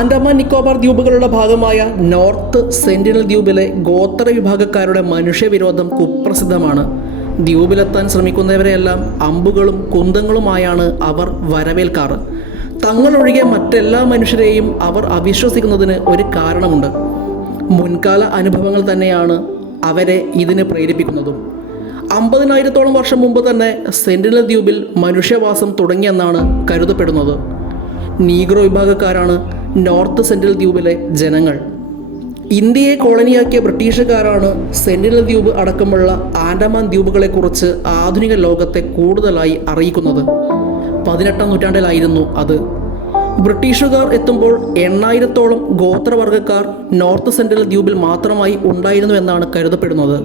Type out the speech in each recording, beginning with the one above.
ആൻഡമാൻ നിക്കോബാർ ദ്വീപുകളുടെ ഭാഗമായ north sentinel ദ്വീപിലെ ഗോത്ര വിഭാഗക്കാരുടെ മനുഷ്യവിരോധം കുപ്രസിദ്ധമാണ്. ദ്വീപിലെത്താൻ ശ്രമിക്കുന്നവരെയെല്ലാം അമ്പുകളും കുന്തങ്ങളുമായാണ് അവർ വരവേൽക്കാറ്. തങ്ങളൊഴികെ മറ്റെല്ലാ മനുഷ്യരെയും അവർ അവിശ്വസിക്കുന്നതിന് ഒരു കാരണമുണ്ട്. മുൻകാല അനുഭവങ്ങൾ തന്നെയാണ് അവരെ ഇതിന് പ്രേരിപ്പിക്കുന്നതും. അമ്പതിനായിരത്തോളം വർഷം മുമ്പ് തന്നെ സെന്റിനൽ ദ്വീപിൽ മനുഷ്യവാസം തുടങ്ങിയെന്നാണ് കരുതപ്പെടുന്നത്. നീഗ്രോ വിഭാഗക്കാരാണ് നോർത്ത് സെൻട്രൽ ദ്വീപിലെ ജനങ്ങൾ. ഇന്ത്യയെ കോളനിയാക്കിയ ബ്രിട്ടീഷുകാരാണ് സെൻട്രൽ ദ്വീപ് അടക്കമുള്ള ആൻഡമാൻ ദ്വീപുകളെക്കുറിച്ച് ആധുനിക ലോകത്തെ കൂടുതലായി അറിയിക്കുന്നത്. പതിനെട്ടാം നൂറ്റാണ്ടിലായിരുന്നു അത്. ബ്രിട്ടീഷുകാർ എത്തുമ്പോൾ എണ്ണായിരത്തോളം ഗോത്രവർഗക്കാർ നോർത്ത് സെൻട്രൽ ദ്വീപിൽ മാത്രമായി ഉണ്ടായിരുന്നു എന്നാണ് കരുതപ്പെടുന്നത്.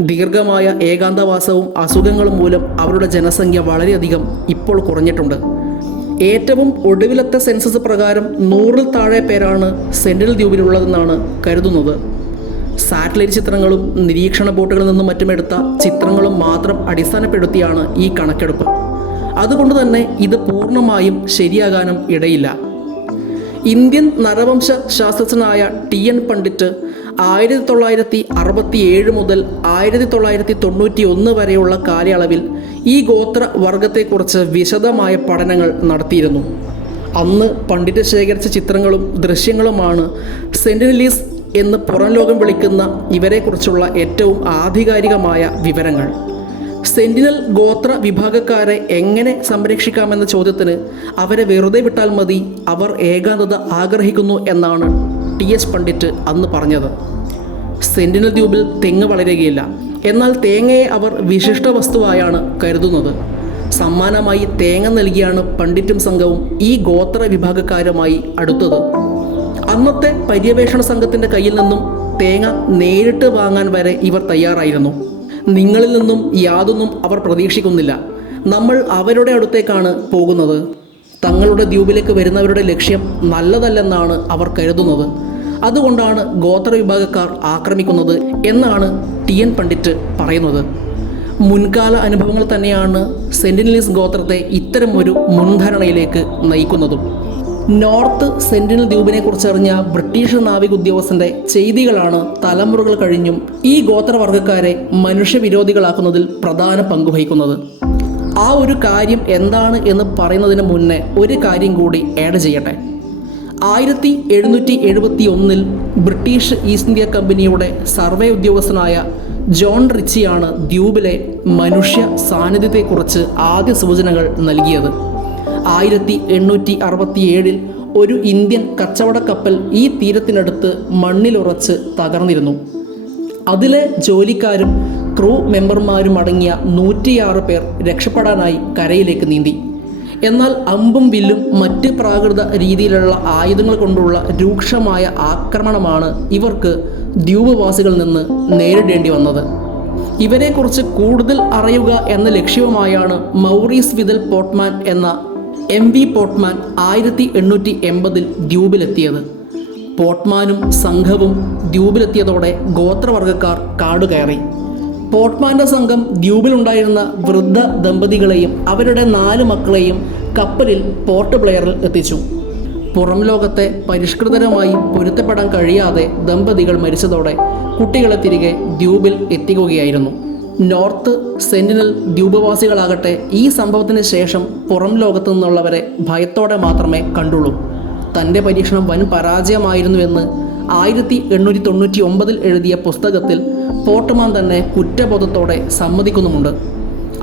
ദീർഘമായ ഏകാന്തവാസവും അസുഖങ്ങളും മൂലം അവരുടെ ജനസംഖ്യ വളരെയധികം ഇപ്പോൾ കുറഞ്ഞിട്ടുണ്ട്. ഏറ്റവും ഒടുവിലത്തെ സെൻസസ് പ്രകാരം നൂറിൽ താഴെ പേരാണ് സെൻട്രൽ ദ്വീപിലുള്ളതെന്നാണ് കരുതുന്നത്. സാറ്റലൈറ്റ് ചിത്രങ്ങളും നിരീക്ഷണ ബോട്ടുകളിൽ നിന്നും മറ്റും എടുത്ത ചിത്രങ്ങളും മാത്രം അടിസ്ഥാനപ്പെടുത്തിയാണ് ഈ കണക്കെടുപ്പ്. അതുകൊണ്ട് തന്നെ ഇത് പൂർണമായും ശരിയാകാനും ഇടയില്ല. ഇന്ത്യൻ നരവംശ ശാസ്ത്രജ്ഞനായ ടി എൻ പണ്ഡിറ്റ് ആയിരത്തി തൊള്ളായിരത്തി അറുപത്തി ഏഴ് മുതൽ ആയിരത്തി തൊള്ളായിരത്തി തൊണ്ണൂറ്റി ഒന്ന് വരെയുള്ള കാലയളവിൽ ഈ ഗോത്ര വർഗത്തെക്കുറിച്ച് വിശദമായ പഠനങ്ങൾ നടത്തിയിരുന്നു. അന്ന് പണ്ഡിറ്റ് ശേഖരിച്ച ചിത്രങ്ങളും ദൃശ്യങ്ങളുമാണ് സെന്റിനലീസ് എന്ന് പുറം ലോകം വിളിക്കുന്ന ഇവരെക്കുറിച്ചുള്ള ഏറ്റവും ആധികാരികമായ വിവരങ്ങൾ. സെന്റിനൽ ഗോത്ര വിഭാഗക്കാരെ എങ്ങനെ സംരക്ഷിക്കാമെന്ന ചോദ്യത്തിന് അവരെ വെറുതെ വിട്ടാൽ മതി അവർ ഏകാന്തത ആഗ്രഹിക്കുന്നു എന്നാണ് ടി എസ് പണ്ഡിറ്റ് അന്ന് പറഞ്ഞത് സെന്റിനൽ ദ്വീപിൽ തെങ്ങ് വളരുകയില്ല. എന്നാൽ തേങ്ങയെ അവർ വിശിഷ്ട വസ്തുവായാണ് കരുതുന്നത്. സമ്മാനമായി തേങ്ങ നൽകിയാണ് പണ്ഡിറ്റും സംഘവും ഈ ഗോത്ര വിഭാഗക്കാരുമായി അടുത്തത്. അന്നത്തെ പര്യവേഷണ സംഘത്തിന്റെ കയ്യിൽ നിന്നും തേങ്ങ നേരിട്ട് വാങ്ങാൻ വരെ ഇവർ തയ്യാറായിരുന്നു. നിങ്ങളിൽ നിന്നും യാതൊന്നും അവർ പ്രതീക്ഷിക്കുന്നില്ല. നമ്മൾ അവരുടെ അടുത്തേക്കാണ് പോകുന്നത്. തങ്ങളുടെ ദ്വീപിലേക്ക് വരുന്നവരുടെ ലക്ഷ്യം നല്ലതല്ലെന്നാണ് അവർ കരുതുന്നത്. അതുകൊണ്ടാണ് ഗോത്ര വിഭാഗക്കാർ ആക്രമിക്കുന്നത് എന്നാണ് ടി എൻ പണ്ഡിറ്റ് പറയുന്നത്. മുൻകാല അനുഭവങ്ങൾ തന്നെയാണ് സെന്റിനലീസ് ഗോത്രത്തെ ഇത്തരം ഒരു മുൻധാരണയിലേക്ക് നയിക്കുന്നതും. നോർത്ത് സെന്റിനൽ ദ്വീപിനെ കുറിച്ചറിഞ്ഞ ബ്രിട്ടീഷ് നാവിക ഉദ്യോഗസ്ഥന്റെ ചെയ്തികളാണ് തലമുറകൾ കഴിഞ്ഞും ഈ ഗോത്രവർഗക്കാരെ മനുഷ്യവിരോധികളാക്കുന്നതിൽ പ്രധാന പങ്കുവഹിക്കുന്നത് ആ ഒരു കാര്യം എന്താണ് എന്ന് പറയുന്നതിന് മുന്നേ ഒരു കാര്യം കൂടി ആഡ് ചെയ്യട്ടെ. ആയിരത്തി എഴുന്നൂറ്റി എഴുപത്തി ഒന്നിൽ ബ്രിട്ടീഷ് ഈസ്റ്റ് ഇന്ത്യ കമ്പനിയുടെ സർവേ ഉദ്യോഗസ്ഥനായ ജോൺ റിച്ചിയാണ് ദ്വീപിലെ മനുഷ്യ സാന്നിധ്യത്തെക്കുറിച്ച് ആദ്യ സൂചനകൾ നൽകിയത്. ആയിരത്തി എണ്ണൂറ്റി അറുപത്തി ഏഴിൽ ഒരു ഇന്ത്യൻ കച്ചവട കപ്പൽ ഈ തീരത്തിനടുത്ത് മണ്ണിലുറച്ച് തകർന്നിരുന്നു. അതിലെ ജോലിക്കാരും ക്രൂ മെമ്പർമാരും അടങ്ങിയ നൂറ്റിയാറ് പേർ രക്ഷപ്പെടാനായി കരയിലേക്ക് നീന്തി. എന്നാൽ അമ്പും വില്ലും മറ്റ് പ്രാകൃത രീതിയിലുള്ള ആയുധങ്ങൾ കൊണ്ടുള്ള രൂക്ഷമായ ആക്രമണമാണ് ഇവർക്ക് ദ്വീപവാസികളിൽ നിന്ന് നേരിടേണ്ടി വന്നത്. ഇവരെക്കുറിച്ച് കൂടുതൽ അറിയുക എന്ന ലക്ഷ്യവുമായാണ് മൗറീസ് വിതൽ പോട്ട്മാൻ എന്ന എം വി പോട്ട്മാൻ ആയിരത്തി എണ്ണൂറ്റി എൺപതിൽ ദ്വീപിലെത്തിയത്. പോട്ട്മാനും സംഘവും ദ്വീപിലെത്തിയതോടെ ഗോത്രവർഗക്കാർ കാടുകയറി. പോട്ട്മാന്റെ സംഘം ദ്വീപിലുണ്ടായിരുന്ന വൃദ്ധ ദമ്പതികളെയും അവരുടെ നാല് മക്കളെയും കപ്പലിൽ പോർട്ട് ബ്ലെയറിൽ എത്തിച്ചു. പുറം ലോകത്തെ പരിഷ്കൃതരുമായി പൊരുത്തപ്പെടാൻ കഴിയാതെ ദമ്പതികൾ മരിച്ചതോടെ കുട്ടികളെ തിരികെ ദ്വീപിൽ എത്തിക്കുകയായിരുന്നു. നോർത്ത് സെന്റിനൽ ദ്വീപവാസികളാകട്ടെ ഈ സംഭവത്തിന് ശേഷം പുറം ലോകത്തു നിന്നുള്ളവരെ ഭയത്തോടെ മാത്രമേ കണ്ടുള്ളൂ. തന്റെ പരീക്ഷണം വൻ പരാജയമായിരുന്നുവെന്ന് ആയിരത്തി എണ്ണൂറ്റി തൊണ്ണൂറ്റി ഒമ്പതിൽ എഴുതിയ പുസ്തകത്തിൽ പോട്ടമാൻ തന്നെ കുറ്റബോധത്തോടെ സമ്മതിക്കുന്നുമുണ്ട്.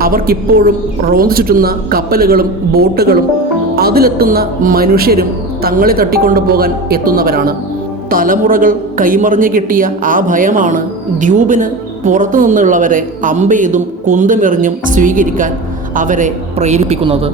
അവർക്കിപ്പോഴും റോന്ത് ചുറ്റുന്ന കപ്പലുകളും ബോട്ടുകളും അതിലെത്തുന്ന മനുഷ്യരും തങ്ങളെ തട്ടിക്കൊണ്ടുപോകാൻ എത്തുന്നവരാണ്. തലമുറകൾ കൈമറിഞ്ഞു കിട്ടിയ ആ ഭയമാണ് ദ്വീപിന് പുറത്തു നിന്നുള്ളവരെ അമ്പെയ്തും കുന്തമെറിഞ്ഞും സ്വീകരിക്കാൻ അവരെ പ്രേരിപ്പിക്കുന്നത്.